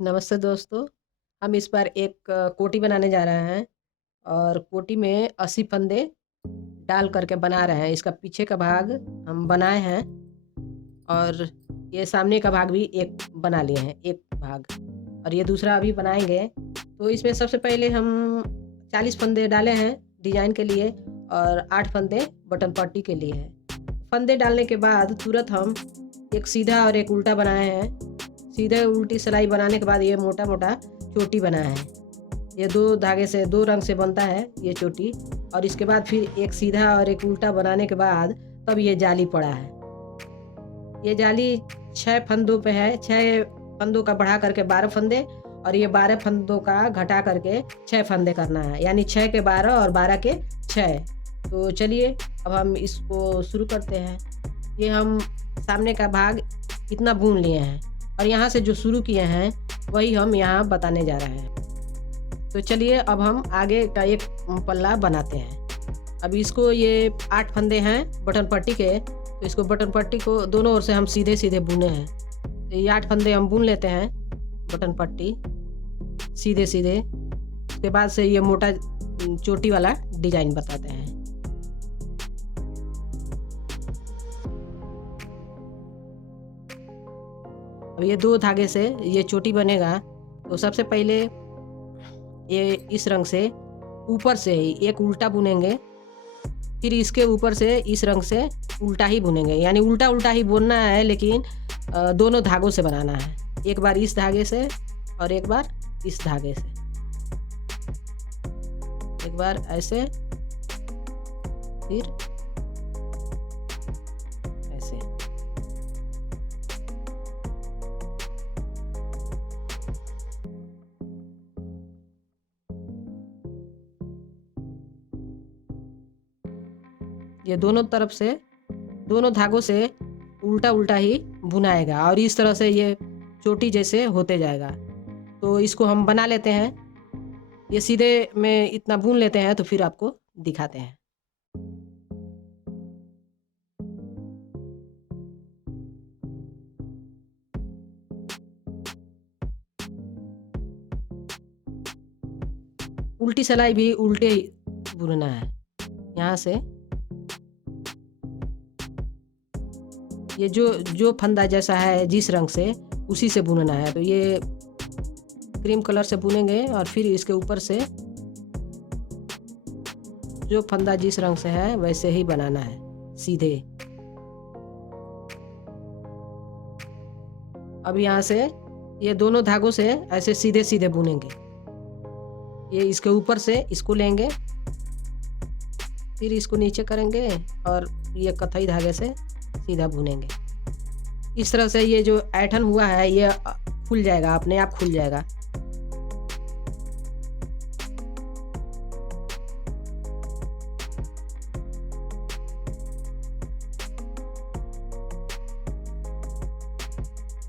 नमस्ते दोस्तों। हम इस बार एक कोटी बनाने जा रहे हैं और कोटी में 80 फंदे डाल करके बना रहे हैं। इसका पीछे का भाग हम बनाए हैं और ये सामने का भाग भी एक बना लिए हैं, एक भाग, और ये दूसरा अभी बनाएंगे। तो इसमें सबसे पहले हम 40 फंदे डाले हैं डिजाइन के लिए और 8 फंदे बटन पट्टी के लिए है। फंदे डालने के बाद तुरंत हम एक सीधा और एक उल्टा बनाए हैं। सीधे उल्टी सिलाई बनाने के बाद ये मोटा मोटा चोटी बना है। ये 2 धागे से 2 रंग से बनता है ये चोटी, और इसके बाद फिर एक सीधा और एक उल्टा बनाने के बाद तब ये जाली पड़ा है। ये जाली 6 फंदों पे है। 6 फंदों का बढ़ा करके 12 फंदे और ये 12 फंदों का घटा करके 6 फंदे करना है, यानी 6 के 12 और 12 के 6। तो चलिए अब हम इसको शुरू करते हैं। ये हम सामने का भाग इतना बुन लिए हैं और यहाँ से जो शुरू किए हैं वही हम यहाँ बताने जा रहे हैं। तो चलिए अब हम आगे का एक पल्ला बनाते हैं। अब इसको ये 8 फंदे हैं बटन पट्टी के, तो इसको बटन पट्टी को दोनों ओर से हम सीधे सीधे बुने हैं। तो ये 8 फंदे हम बुन लेते हैं बटन पट्टी सीधे सीधे। उसके बाद से ये मोटा चोटी वाला डिजाइन बताते हैं। अब ये 2 धागे से ये चोटी बनेगा। तो सबसे पहले ये इस रंग से ऊपर से एक उल्टा बुनेंगे, फिर इसके ऊपर से इस रंग से उल्टा ही बुनेंगे, यानी उल्टा उल्टा ही बुनना है, लेकिन दोनों धागों से बनाना है। एक बार इस धागे से और एक बार इस धागे से, एक बार ऐसे फिर ऐसे। ये दोनों तरफ से दोनों धागों से उल्टा उल्टा ही बुनाएगा और इस तरह से ये चोटी जैसे होते जाएगा। तो इसको हम बना लेते हैं। ये सीधे में इतना बुन लेते हैं तो फिर आपको दिखाते हैं। उल्टी सिलाई भी उल्टे ही बुनना है। यहाँ से ये जो फंदा जैसा है जिस रंग से उसी से बुनना है। तो ये क्रीम कलर से बुनेंगे और फिर इसके ऊपर से जो फंदा जिस रंग से है वैसे ही बनाना है सीधे। अब यहाँ से ये दोनों धागों से ऐसे सीधे सीधे बुनेंगे। ये इसके ऊपर से इसको लेंगे, फिर इसको नीचे करेंगे और ये कथई धागे से सीधा बुनेंगे। इस तरह से ये जो ऐठन हुआ है ये खुल जाएगा, अपने आप खुल जाएगा।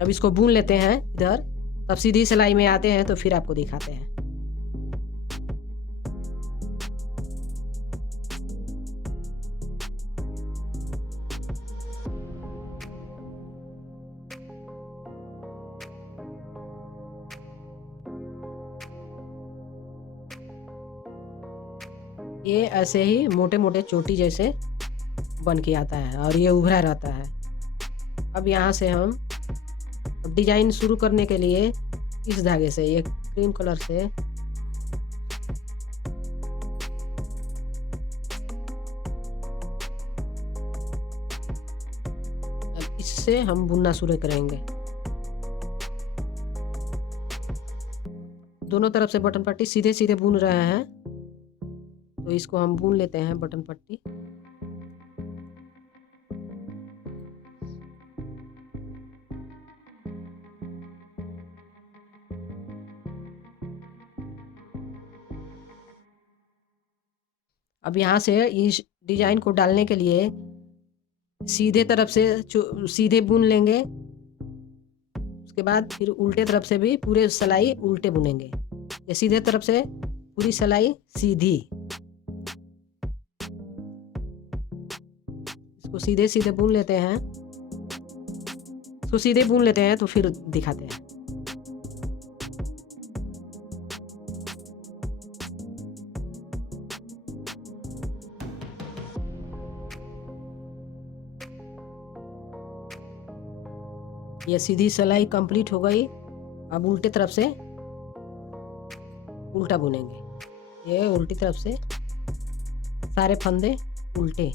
अब इसको बुन लेते हैं इधर, तब सीधी सिलाई में आते हैं तो फिर आपको दिखाते हैं। ये ऐसे ही मोटे मोटे चोटी जैसे बन के आता है और ये उभरा रहता है। अब यहाँ से हम डिजाइन शुरू करने के लिए इस धागे से, ये क्रीम कलर से अब इससे हम बुनना शुरू करेंगे। दोनों तरफ से बटन पट्टी सीधे सीधे बुन रहे हैं, तो इसको हम बुन लेते हैं बटन पट्टी। अब यहाँ से इस डिजाइन को डालने के लिए सीधे तरफ से सीधे बुन लेंगे, उसके बाद फिर उल्टे तरफ से भी पूरे सिलाई उल्टे बुनेंगे। ये सीधे तरफ से पूरी सिलाई सीधी, इसको सीधे सीधे बुन लेते हैं। इसको सीधे बुन लेते हैं तो फिर दिखाते हैं। ये सीधी सिलाई कंप्लीट हो गई। अब उल्टे तरफ से उल्टा बुनेंगे। ये उल्टी तरफ से सारे फंदे उल्टे।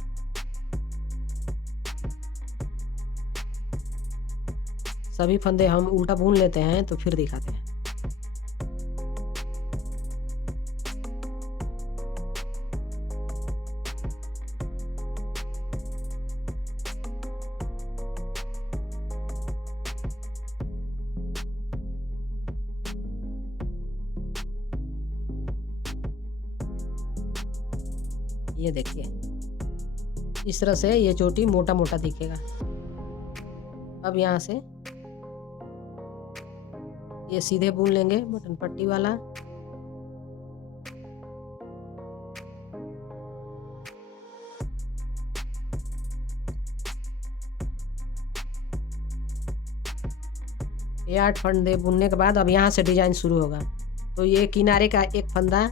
सभी फंदे हम उल्टा बुन लेते हैं तो फिर दिखाते हैं। ये देखिए, इस तरह से ये चोटी मोटा मोटा दिखेगा। अब यहाँ से ये सीधे बुन लेंगे बटन पट्टी वाला। ये 8 फंदे बुनने के बाद अब यहाँ से डिजाइन शुरू होगा। तो ये किनारे का एक फंदा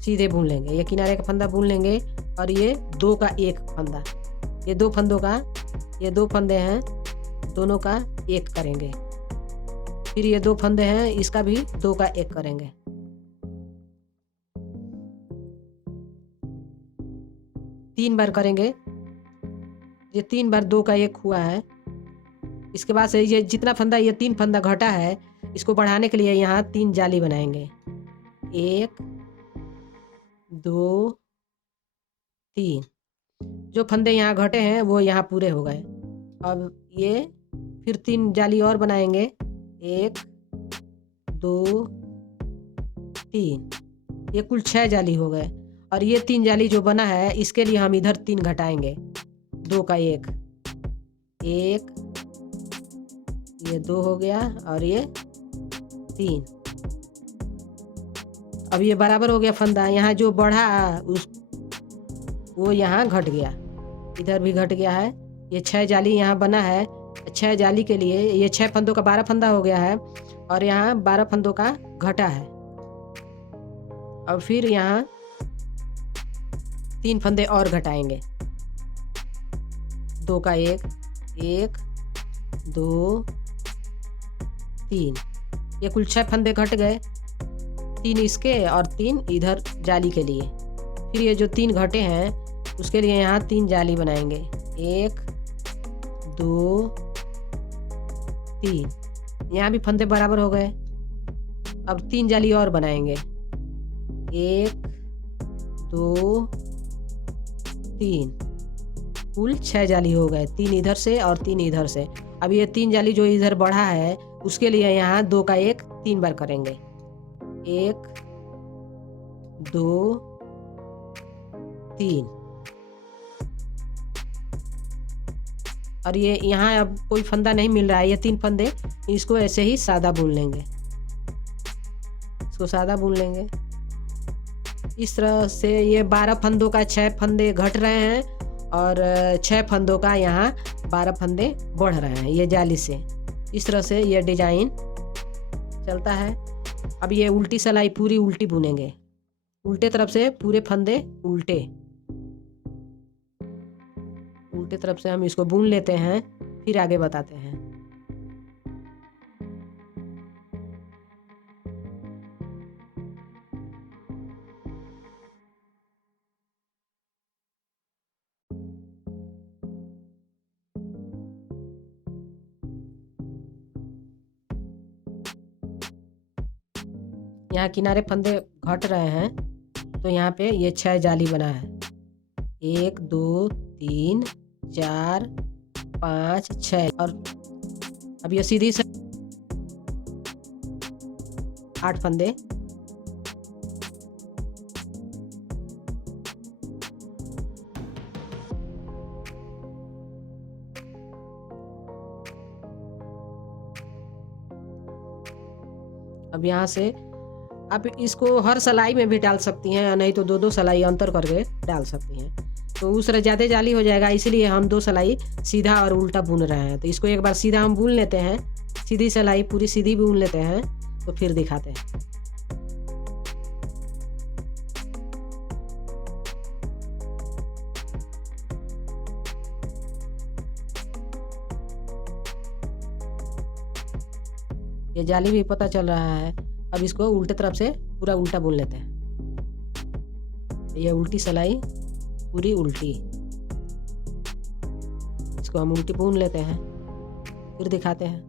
सीधे बुन लेंगे, ये किनारे का फंदा बुन लेंगे और ये 2 का एक फंदा, ये 2 फंदों का, ये 2 फंदे हैं, दोनों का एक करेंगे। फिर ये 2 फंदे हैं, इसका भी 2 का एक करेंगे। तीन बार करेंगे। ये 3 बार 2 का एक हुआ है। इसके बाद से ये जितना फंदा, ये 3 फंदा घटा है, इसको बढ़ाने के लिए यहाँ 3 जाली बनाएंगे। 1 2 3। जो फंदे यहाँ घटे हैं वो यहाँ पूरे हो गए। अब ये फिर 3 जाली और बनाएंगे। 1 2 3, ये कुल 6 जाली हो गए। और ये 3 जाली जो बना है इसके लिए हम इधर 3 घटाएंगे। 2 का एक, ये 2 हो गया और ये 3। अब ये बराबर हो गया फंदा। यहाँ जो बढ़ा उस वो यहाँ घट गया, इधर भी घट गया है। ये 6 जाली यहाँ बना है। 6 जाली के लिए ये 6 फंदों का 12 फंदा हो गया है और यहाँ 12 फंदों का घटा है। अब फिर यहाँ 3 फंदे और घटाएंगे। 2 का एक, 1 2 3, ये कुल 6 फंदे घट गए। 3 इसके और 3 इधर जाली के लिए। फिर ये जो 3 घटे हैं उसके लिए यहाँ 3 जाली बनाएंगे। 1 2 3, यहाँ भी फंदे बराबर हो गए। अब 3 जाली और बनाएंगे। 1 2 3, कुल 6 जाली हो गए। 3 इधर से और 3 इधर से। अब ये 3 जाली जो इधर बढ़ा है उसके लिए यहाँ 2 का एक 3 बार करेंगे। 1 2 3। और ये यहाँ अब कोई फंदा नहीं मिल रहा है, ये 3 फंदे, इसको ऐसे ही सादा बुन लेंगे। इसको सादा बुन लेंगे। इस तरह से ये 12 फंदों का 6 फंदे घट रहे हैं और 6 फंदों का यहाँ 12 फंदे बढ़ रहे हैं ये जाली से। इस तरह से ये डिजाइन चलता है। अब ये उल्टी सिलाई पूरी उल्टी बुनेंगे। उल्टे तरफ से पूरे फंदे उल्टे तरफ से हम इसको बुन लेते हैं, फिर आगे बताते हैं। यहाँ किनारे फंदे घट रहे हैं तो यहाँ पे ये 6 जाली बना है। 1 2 3 4 5 6 और अब ये सीधी से 8 फंदे। अब यहाँ से आप इसको हर सिलाई में भी डाल सकती हैं, नहीं तो 2-2 सिलाई अंतर करके डाल सकती हैं। तो उस तरह ज़्यादा जाली हो जाएगा, इसलिए हम 2 सिलाई सीधा और उल्टा बुन रहे हैं। तो इसको एक बार सीधा हम बुन लेते हैं, सीधी सिलाई पूरी सीधी बुन लेते हैं, तो फिर दिखाते हैं। ये जाली भी पता चल रहा है। अब इसको उल्टे तरफ से पूरा उल्टा बुन लेते हैं। ये उल्टी सिलाई पूरी उल्टी, इसको हम उल्टी बुन लेते हैं, फिर दिखाते हैं।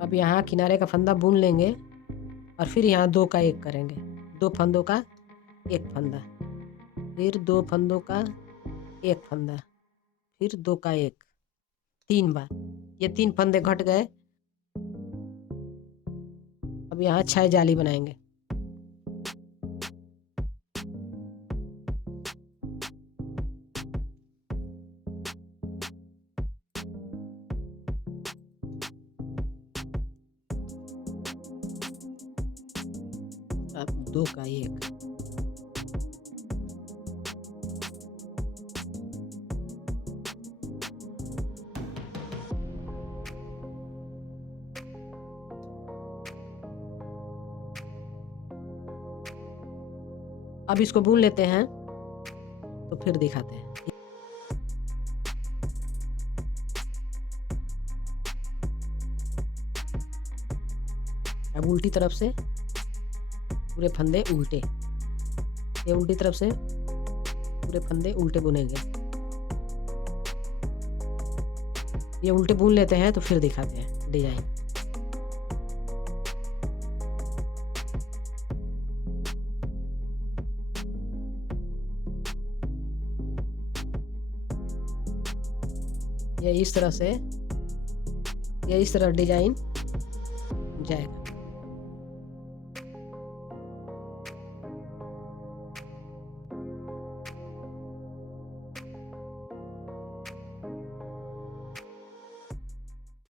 अब यहाँ किनारे का फंदा बुन लेंगे और फिर यहाँ 2 का 1 करेंगे। 2 फंदों का 1 फंदा, फिर 2 फंदों का 1 फंदा, फिर 2 का 1, 3 बार। ये 3 फंदे घट गए। अब यहाँ 6 जाली बनाएंगे। अब 2 का 1, अब इसको बुन लेते हैं तो फिर दिखाते हैं। अब उल्टी तरफ से पूरे फंदे उल्टे, ये उल्टी तरफ से पूरे फंदे उल्टे बुनेंगे। ये उल्टे बुन लेते हैं तो फिर दिखाते हैं डिजाइन। ये इस तरह से, ये इस तरह डिजाइन जाएगा।